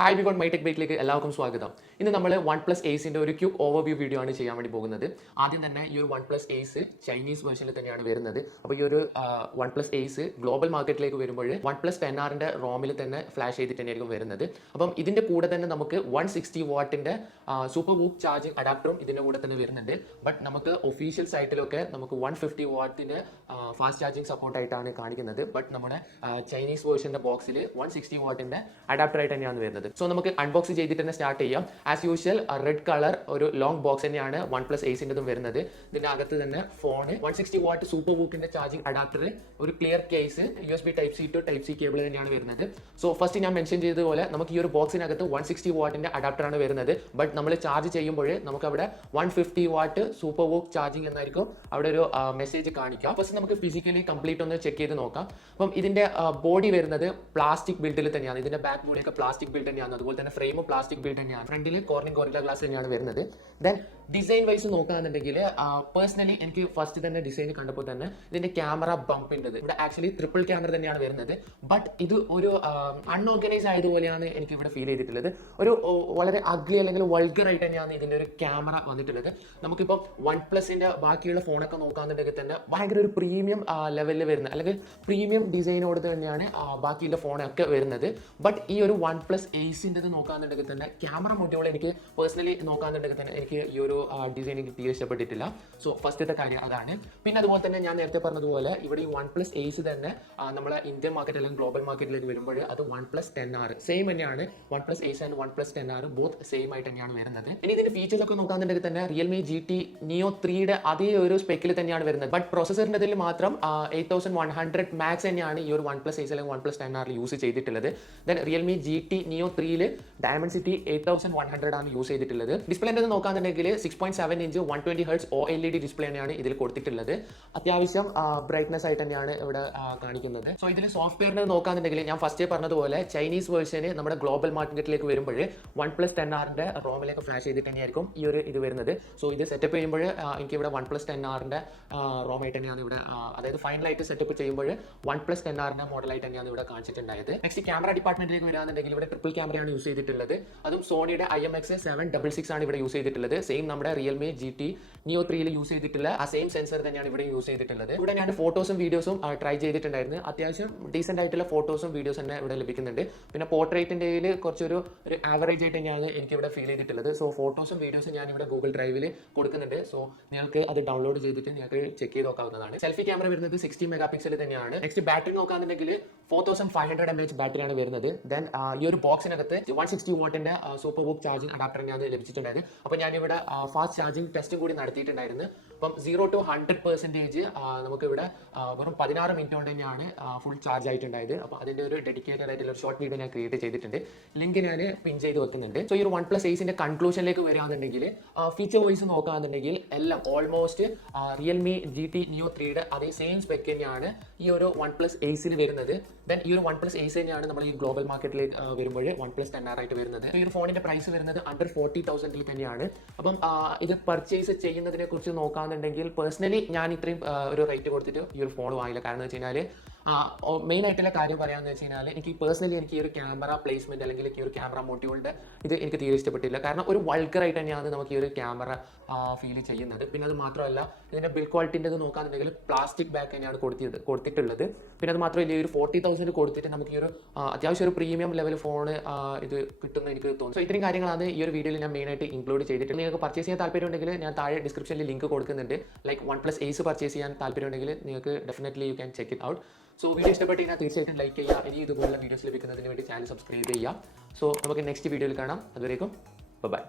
Hi ബിഗോൺ മൈടെക്ബൈറ്റിലേക്ക് എല്ലാവർക്കും സ്വാഗതം. ഇന്ന് നമ്മൾ OnePlus Aceന്റെ ഒരു ക്യൂക്ക് ഓവർവ്യൂ വീഡിയോ ആണ് ചെയ്യാൻ വേണ്ടി പോകുന്നത്. ആദ്യം തന്നെ ഈ ഒരു OnePlus Ace ചൈനീസ് വേർഷനിൽ തന്നെയാണ് വരുന്നത്. അപ്പോൾ ഈ ഒരു OnePlus Ace ഗ്ലോബൽ മാർക്കറ്റിലേക്ക് വരുമ്പോൾ OnePlus 10Rന്റെ റോമിൽ തന്നെ ഫ്ലാഷ് ചെയ്തിട്ട് തന്നെയായിരിക്കും വരുന്നത്. അപ്പം ഇതിന്റെ കൂടെ തന്നെ നമുക്ക് 160 വാട്ടിന്റെ സൂപ്പർ വൂക്ക് ചാർജിങ് അഡാപ്റ്ററും ഇതിന്റെ കൂടെ തന്നെ വരുന്നുണ്ട്. ബട്ട് നമുക്ക് ഒഫീഷ്യൽ സൈറ്റിലൊക്കെ നമുക്ക് 150 വാട്ടിന്റെ ഫാസ്റ്റ് ചാർജിങ് സപ്പോർട്ടായിട്ടാണ് കാണിക്കുന്നത്. ബട്ട് നമ്മുടെ ചൈനീസ് വേർഷന്റെ ബോക്സിൽ 160 വാട്ടിന്റെ അഡാപ്റ്റർ ആയിട്ട് തന്നെയാണ് വരുന്നത്. സോ നമുക്ക് അൺബോക്സ് ചെയ്തിട്ട് തന്നെ സ്റ്റാർട്ട് ചെയ്യാം. ആസ് യൂഷ്വൽ റെഡ് കളർ ഒരു ലോങ് ബോക്സ് തന്നെയാണ് OnePlus Aceന്റെതും വരുന്നത്. ഇതിന്റെ അകത്ത് തന്നെ ഫോൺ 160 വാട്ട് സൂപ്പർ വൂക്കിന്റെ ചാർജിങ് അഡാപ്റ്റർ, ഒരു clear case, USB Type-C to Type-C cable തന്നെയാണ് വരുന്നത്. സോ ഫസ്റ്റ് ഞാൻ മെൻഷൻ ചെയ്തതുപോലെ നമുക്ക് ഈ ഒരു ബോക്സിനകത്ത് 160 വാട്ടിന്റെ അഡാപ്റ്റർ ആണ് വരുന്നത്. ബട്ട് നമ്മൾ ചാർജ് ചെയ്യുമ്പോൾ നമുക്ക് അവിടെ 150 വാട്ട് സൂപ്പർ വൂക്ക് ചാർജിങ് എന്നായിരിക്കും അവിടെ ഒരു മെസ്സേജ് കാണിക്കാം. ഫസ്റ്റ് നമുക്ക് ഫിസിക്കലി കംപ്ലീറ്റ് ഒന്ന് ചെക്ക് ചെയ്ത് നോക്കാം. അപ്പം ഇതിന്റെ ബോഡി വരുന്നത് പ്ലാസ്റ്റിക് ബിൽഡിൽ തന്നെയാണ്. ഇതിന്റെ ബാക്ക് ബോഡിയൊക്കെ പ്ലാസ്റ്റിക് ബിൽഡ് തന്നെയാണ്. അതുപോലെ തന്നെ ഫ്രെയിമും പ്ലാസ്റ്റിക് ബിൽഡ് തന്നെയാണ്. ഫ്രണ്ടിൽ കോർണിംഗ് ഗോറില്ല ഗ്ലാസ് തന്നെയാണ് വരുന്നത്. ദെൻ ഡിസൈൻ വൈസ് നോക്കുകയാണെന്നുണ്ടെങ്കിൽ പേഴ്സണലി എനിക്ക് ഫസ്റ്റ് തന്നെ ഡിസൈൻ കണ്ടപ്പോൾ തന്നെ ഇതിന്റെ ക്യാമറ ബംപിൻ്റെത് ഇവിടെ ആക്ച്വലി ട്രിപ്പിൾ ക്യാമറ തന്നെയാണ് വരുന്നത്. ബട്ട് ഇത് ഒരു അൺഓർഗനൈസ് ആയതുപോലെയാണ് എനിക്ക് ഇവിടെ ഫീൽ ചെയ്തിട്ടുള്ളത്. ഒരു വളരെ അഗ്ലി അല്ലെങ്കിൽ വൾഗർ ആയിട്ട് തന്നെയാണ് ഇതിന്റെ ഒരു ക്യാമറ വന്നിട്ടുള്ളത്. നമുക്കിപ്പോൾ OnePlusന്റെ ബാക്കിയുള്ള ഫോണൊക്കെ നോക്കുകയാണെന്നുണ്ടെങ്കിൽ തന്നെ ഭയങ്കര ഒരു പ്രീമിയം ലെവലിൽ വരുന്നത് അല്ലെങ്കിൽ പ്രീമിയം ഡിസൈനോട് തന്നെയാണ് ബാക്കിയുള്ള ഫോണൊക്കെ വരുന്നത്. ബട്ട് ഈ ഒരു OnePlus Aceന്റേത് നോക്കുകയാണെന്നുണ്ടെങ്കിൽ തന്നെ ക്യാമറ മൊഡ്യൂൾ എനിക്ക് പേഴ്സണലി നോക്കുകയാണെന്നുണ്ടെങ്കിൽ തന്നെ എനിക്ക് ഈ ഒരു ഡിസൈൻ എനിക്ക് തീരെ ഇഷ്ടപ്പെട്ടിട്ടില്ല. സോ ഫസ്റ്റത്തെ കാര്യം അതാണ്. പിന്നെ അതുപോലെ തന്നെ ഞാൻ നേരത്തെ പറഞ്ഞതുപോലെ ഇവിടെ ഈ OnePlus Ace തന്നെ നമ്മളെ ഇന്ത്യൻ മാർക്കറ്റ് അല്ലെങ്കിൽ ഗ്ലോബൽ മാർക്കറ്റിലേക്ക് വരുമ്പോൾ അത് OnePlus 10R സെയിം തന്നെയാണ്. OnePlus Ace and OnePlus 10R both same ആയിട്ട് തന്നെയാണ് വരുന്നത്. ഇനി ഇതിന്റെ ഫീച്ചേഴ്സ് ഒക്കെ നോക്കുകയാണെന്നുണ്ടെങ്കിൽ തന്നെ Realme GT Neo 3യുടെ അതേ ഒരു സ്പെക്കിൽ തന്നെയാണ് വരുന്നത്. ബട്ട് പ്രോസസറിന്റെ ഇതിൽ മാത്രം 8100 മാക്സ് തന്നെയാണ് ഈ ഒരു OnePlus Ace അല്ലെങ്കിൽ OnePlus 10R യൂസ് ചെയ്തിട്ടുള്ളത്. Then Realme GT Neo 3യിൽ Dimensity 8100 ആണ് യൂസ് ചെയ്തിട്ടുള്ളത്. ഡിസ്പ്ലേൻ്റെ നോക്കുകയാണെന്നുണ്ടെങ്കിൽ 6.7 ഇഞ്ച് 120 Hz OLED ഡിസ്പ്ലേ തന്നെയാണ് ഇതിൽ കൊടുത്തിട്ടുള്ളത്. അത്യാവശ്യം ബ്രൈറ്റ്നസ് ആയിട്ട് തന്നെയാണ് ഇവിടെ കാണിക്കുന്നത്. സോ ഇതിൽ സോഫ്റ്റ്വെയറിന് നോക്കുകയാണെന്നുണ്ടെങ്കിൽ ഞാൻ ഫസ്റ്റേ പറഞ്ഞതുപോലെ ചൈനീസ് വേർഷന് നമ്മുടെ ഗ്ലോബൽ മാർക്കറ്റിലേക്ക് വരുമ്പോൾ OnePlus 10Rന്റെ റോമിലേക്ക് ഫ്ലാഷ് ചെയ്തിട്ട് തന്നെയായിരിക്കും ഈ ഒരു ഇത് വരുന്നത്. സോ ഇത് സെറ്റപ്പ് ചെയ്യുമ്പോൾ എനിക്ക് ഇവിടെ OnePlus 10Rന്റെ റോമായിട്ട് തന്നെയാണ് ഇവിടെ, അതായത് ഫൈനലായിട്ട് സെറ്റപ്പ് ചെയ്യുമ്പോൾ OnePlus 10Rന്റെ മോഡലായിട്ട് തന്നെയാണ് ഇവിടെ കാണിച്ചിട്ടുണ്ടായത്. നെക്സ്റ്റ് ക്യാമറ ഡിപ്പാർട്ട്മെന്റിലേക്ക് വരാന്നുണ്ടെങ്കിൽ ഇവിടെ ട്രിപ്പിൾ ക്യാമറയാണ് യൂസ് ചെയ്തിട്ടുള്ളത്. അതും സോണിയുടെ IMX766 ആണ് ഇവിടെ യൂസ് ചെയ്തിട്ടുള്ളത്. സെയിം നമ്മുടെ Realme GT Neo 3യിൽ യൂസ് ചെയ്തിട്ടുള്ള ആ സെയിം സെൻസർ തന്നെയാണ് ഇവിടെ യൂസ് ചെയ്തിട്ടുള്ളത്. ഇവിടെ ഞാൻ ഫോട്ടോസും വീഡിയോസും ട്രൈ ചെയ്തിട്ടുണ്ടായിരുന്നു. അത്യാവശ്യം ഡീസെന്റ് ആയിട്ടുള്ള ഫോട്ടോസും വീഡിയോസും തന്നെ ഇവിടെ ലഭിക്കുന്നുണ്ട്. പിന്നെ പോർട്രേറ്റിന്റെ കുറച്ചൊരു ആവറേജ് ആയിട്ട് തന്നെയാണ് എനിക്ക് ഇവിടെ ഫീൽ ചെയ്തിട്ടുള്ളത്. സോ ഫോട്ടോസും വീഡിയോസും ഞാൻ ഇവിടെ ഗൂഗിൾ ഡ്രൈവിൽ കൊടുക്കുന്നുണ്ട്. സോ നിങ്ങൾക്ക് അത് ഡൗൺലോഡ് ചെയ്തിട്ട് നിങ്ങൾക്ക് ചെക്ക് ചെയ്ത് നോക്കാവുന്നതാണ്. സെൽഫി ക്യാമറ വരുന്നത് 60 മെഗാ പിക്സൽ തന്നെയാണ്. നെക്സ്റ്റ് ബാറ്ററി നോക്കുകയാണെന്നുണ്ടെങ്കിൽ 4500 mAh ബാറ്ററിയാണ് വരുന്നത്. ദെൻ ഈ ഒരു ബോക്സിനകത്ത് 160 വാട്ടിന്റെ സൂപ്പർ വൂക്ക് ചാർജിങ് അഡാപ്റ്റർ ഞാൻ ലഭിച്ചിട്ടുണ്ടായത്. അപ്പോൾ ഞാനിവിടെ ഫാസ്റ്റ് ചാർജിങ് ടെസ്റ്റും കൂടി നടത്തിയിട്ടുണ്ടായിരുന്നു. അപ്പം 0 to 100% നമുക്കിവിടെ വെറും 16 മിനിറ്റ് കൊണ്ട് തന്നെയാണ് ഫുൾ ചാർജ് ആയിട്ടുണ്ടായത്. അപ്പോൾ അതിൻ്റെ ഒരു ഡെഡിക്കേറ്റഡ് ആയിട്ടുള്ള ഒരു ഷോർട്ട് വീഡിയോ ഞാൻ ക്രിയേറ്റ് ചെയ്തിട്ടുണ്ട്. ലിങ്ക് ഞാൻ പിൻ ചെയ്ത് വെക്കുന്നുണ്ട്. സോ ഈ ഒരു OnePlus Aceന്റെ കൺക്ലൂഷനിലേക്ക് വരികയാണെന്നുണ്ടെങ്കിൽ ഫീച്ചർ വൈസ് നോക്കുകയാണെന്നുണ്ടെങ്കിൽ എല്ലാം ഓൾമോസ്റ്റ് Realme GT Neo 3യുടെ അതേ സെയിം സ്പെക്ക് തന്നെയാണ് ഈ ഒരു OnePlus Aceന് വരുന്നത്. ദെൻ ഈ ഒരു OnePlus Ace തന്നെയാണ് നമ്മൾ ഈ ഗ്ലോബൽ മാർക്കറ്റിലേക്ക് വരുമ്പോൾ OnePlus 10R ആയിട്ട് വരുന്നത്. ഈ ഒരു ഫോണിന്റെ പ്രൈസ് വരുന്നത് അണ്ടർ 40,000 തന്നെയാണ്. അപ്പം ഇത് പർച്ചേസ് ചെയ്യുന്നതിനെ കുറിച്ച് നോക്കുകയാണെന്നുണ്ടെങ്കിൽ പേഴ്സണലി ഞാൻ ഇത്രയും ഒരു റേറ്റ് കൊടുത്തിട്ട് ഈ ഒരു ഫോൺ വാങ്ങില്ല. കാരണം എന്ന് വെച്ച് കഴിഞ്ഞാൽ മെയിൻ ആയിട്ടുള്ള കാര്യം പറയാമെന്ന് വെച്ച് കഴിഞ്ഞാൽ എനിക്ക് പേഴ്സണലി എനിക്ക് ഈ ഒരു ക്യാമറ പ്ലേസ്മെന്റ് അല്ലെങ്കിൽ ഈ ഒരു ക്യാമറ മൊഡ്യൂളിന്റെ ഇത് എനിക്ക് തീരെ ഇഷ്ടപ്പെട്ടില്ല. കാരണം ഒരു വൾഗർ ആയിട്ട് തന്നെയാണ് നമുക്ക് ഈ ഒരു ക്യാമറ ഫീൽ ചെയ്യുന്നത്. പിന്നെ അത് മാത്രമല്ല ഇതിന്റെ ബിൽഡ് ക്വാളിറ്റിൻ്റെ നോക്കുകയാണെന്നുണ്ടെങ്കിൽ പ്ലാസ്റ്റിക് ബാക്ക് തന്നെയാണ് കൊടുത്തിട്ടുള്ളത്. പിന്നെ അത് മാത്രമല്ല ഈ ഒരു 40,000 കൊടുത്തിട്ട് നമുക്ക് ഈ ഒരു അത്യാവശ്യം ഒരു പ്രീമിയം ലെവൽ ഫോൺ ഇത് കിട്ടുമെന്ന് എനിക്ക് തോന്നുന്നു. സോ ഇത്രയും കാര്യങ്ങളാണ് ഈ ഒരു വീഡിയോയിൽ ഞാൻ മെയിൻ ആയിട്ട് ഇൻക്ലൂഡ് ചെയ്തിട്ട്. നിങ്ങൾക്ക് പർച്ചേസ് ചെയ്യാൻ താല്പര്യം ഉണ്ടെങ്കിൽ ഞാൻ താഴെ ഡിസ്ക്രിപ്ഷനിൽ ലിങ്ക് കൊടുക്കുന്നുണ്ട്. ലൈക്ക് OnePlus Ace പർച്ചേസ് ചെയ്യാൻ താല്പര്യം ഉണ്ടെങ്കിൽ നിങ്ങൾക്ക് definitely you can check it out. So video ഇഷ്ടപ്പെട്ട് കഴിഞ്ഞാൽ തീർച്ചയായിട്ടും ലൈക്ക് ചെയ്യുക. ഇനി ഇതുപോലുള്ള വീഡിയോസ് ലഭിക്കുന്നതിന് വേണ്ടി ചാനൽ സബ്സ്ക്രൈബ് ചെയ്യുക. സോ നമുക്ക് നെക്സ്റ്റ് വീഡിയോയിൽ കാണാം. അതുവരേക്കും ബൈ.